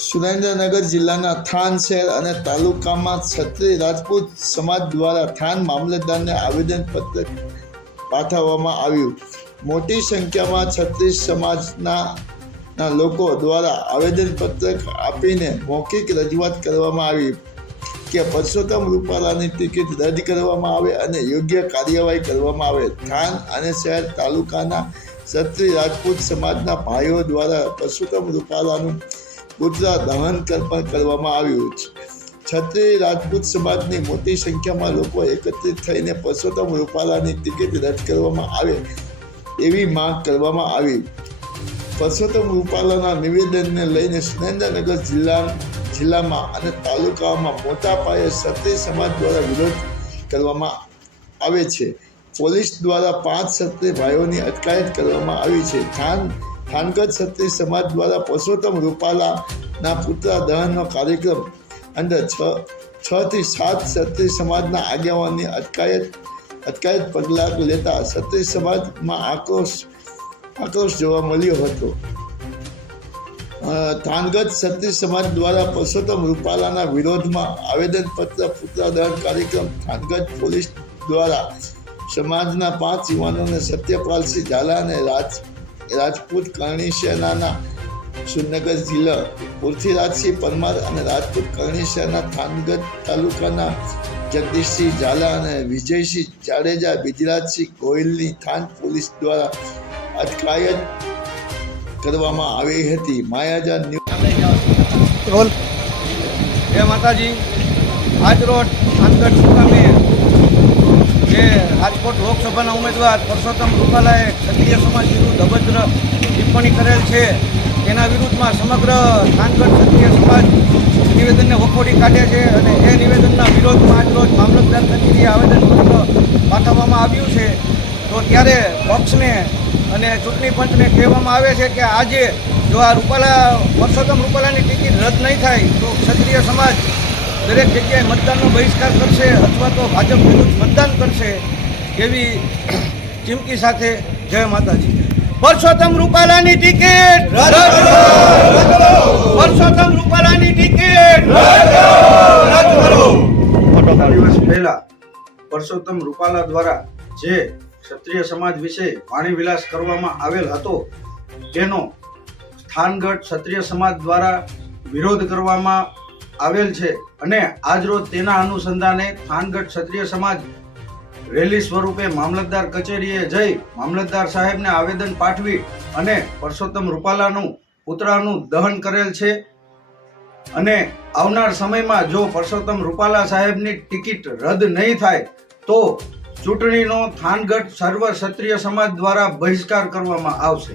સુરેન્દ્રનગર જિલ્લાના થાન શહેર અને તાલુકામાં ક્ષત્રિય રાજપૂત સમાજ દ્વારા થાન મામલતદારને આવેદનપત્ર પાઠવવામાં આવ્યું. મોટી સંખ્યામાં ક્ષત્રિય સમાજના લોકો દ્વારા આવેદનપત્ર આપીને મૌખિક રજૂઆત કરવામાં આવી કે પરસોત્તમ રૂપાલાની ટિકિટ રદ કરવામાં આવે અને યોગ્ય કાર્યવાહી કરવામાં આવે. થાન અને શહેર તાલુકાના ક્ષત્રિય રાજપૂત સમાજના ભાઈઓ દ્વારા પરસોત્તમ રૂપાલાનું પુતળા દહન પણ કરવામાં આવ્યું છે. ક્ષત્રિય રાજપૂત સમાજની મોટી સંખ્યામાં લોકો એકત્રિત થઈને પરસોત્તમ રૂપાલાની ટિકિટ રદ કરવામાં આવે એવી માંગ કરવામાં આવી. પરસોત્તમ રૂપાલાના નિવેદનને લઈને સુરેન્દ્રનગર જિલ્લામાં અને તાલુકામાં મોટા પાયે ક્ષત્રિય સમાજ દ્વારા વિરોધ કરવામાં આવે છે. પોલીસ દ્વારા 5 ક્ષત્રિય ભાઈઓની અટકાયત કરવામાં આવી છે. થાનગઢ ક્ષત્રિય સમાજ દ્વારા પરસોત્તમ રૂપાલાના પુતળા દહનનો કાર્યક્રમ અંદર 6 થી 7 ક્ષત્રિય સમાજના આગેવાનની અટકાયત પગલાં લેતા ક્ષત્રિય સમાજમાં આક્રોશ જોવા મળ્યો હતો. થાનગઢ ક્ષત્રિય સમાજ દ્વારા પરસોત્તમ રૂપાલાના વિરોધમાં આવેદનપત્ર પુતળા દહન કાર્યક્રમ થાનગઢ પોલીસ દ્વારા સમાજના 5 યુવાનોને સત્યપાલસિંહ ઝાલા અને રાજપૂત કરણી સેનાના સુરનગર જિલ્લા પૃથ્વીરાજસિંહ પરમાર અને રાજપૂત કરણી સેના થાનગઢ તાલુકાના જગદીશસિંહ ઝાલા અને વિજયસિંહ જાડેજા બિજરાજસિંહ ગોહિલની થાન પોલીસ દ્વારા અટકાયત કરવામાં આવી હતી. માયાજાન જય માતાજી. આજ રોજ થાનગઢ મુકામે જે રાજકોટ લોકસભાના ઉમેદવાર પરસોત્તમ રૂપાલાએ ક્ષત્રિય સમાજ વિરુદ્ધ અભદ્ર ટિપ્પણી કરેલ છે તેના વિરુદ્ધમાં સમગ્ર થાનગઢ ક્ષત્રિય સમાજ નિવેદનને વખોડી કાઢે છે અને એ નિવેદનના વિરોધમાં આજરોજ મામલતદાર કચેરીએ આવેદનપત્ર પાઠવવામાં આવ્યું છે. તો ત્યારે પક્ષને અને ચૂંટણી પંચને કહેવામાં આવે છે કે આજે જો આ પરસોત્તમ રૂપાલાની ટિકિટ રદ નહીં થાય તો ક્ષત્રિય સમાજ દરેક જગ્યાએ મતદાનનો બહિષ્કાર કરશે અથવા તો ભાજપ વિરુદ્ધ મતદાન કરશે એવી ચીમકી સાથે. જય માતાજી. પરસોત્તમ રૂપાલાની ટિકિટ રદ કરો. પરસોત્તમ રૂપાલાની ટિકિટ રદ કરો. દિવસ પહેલા પરસોત્તમ રૂપાલા દ્વારા જે ક્ષત્રિય સમાજ વિશે વાણી વિલાસ કરવામાં આવેલ હતો તેનો થાનગઢ ક્ષત્રિય સમાજ દ્વારા વિરોધ કરવામાં આવેલ છે અને આજરોજ તેના અનુસંધાને થાનગઢ ક્ષત્રિય સમાજ રેલી સ્વરૂપે મામલતદાર કચેરીએ જઈ મામલતદાર સાહેબને આવેદન પાઠવી અને પરસોત્તમ રૂપાલાનું પુતળાનું દહન કરેલ છે. અને આવનાર સમયમાં જો પરસોત્તમ રૂપાલા સાહેબની ટિકિટ રદ નહીં થાય તો ચૂંટણીનો થાનગઢ સર્વ ક્ષત્રિય સમાજ દ્વારા બહિષ્કાર કરવામાં આવશે.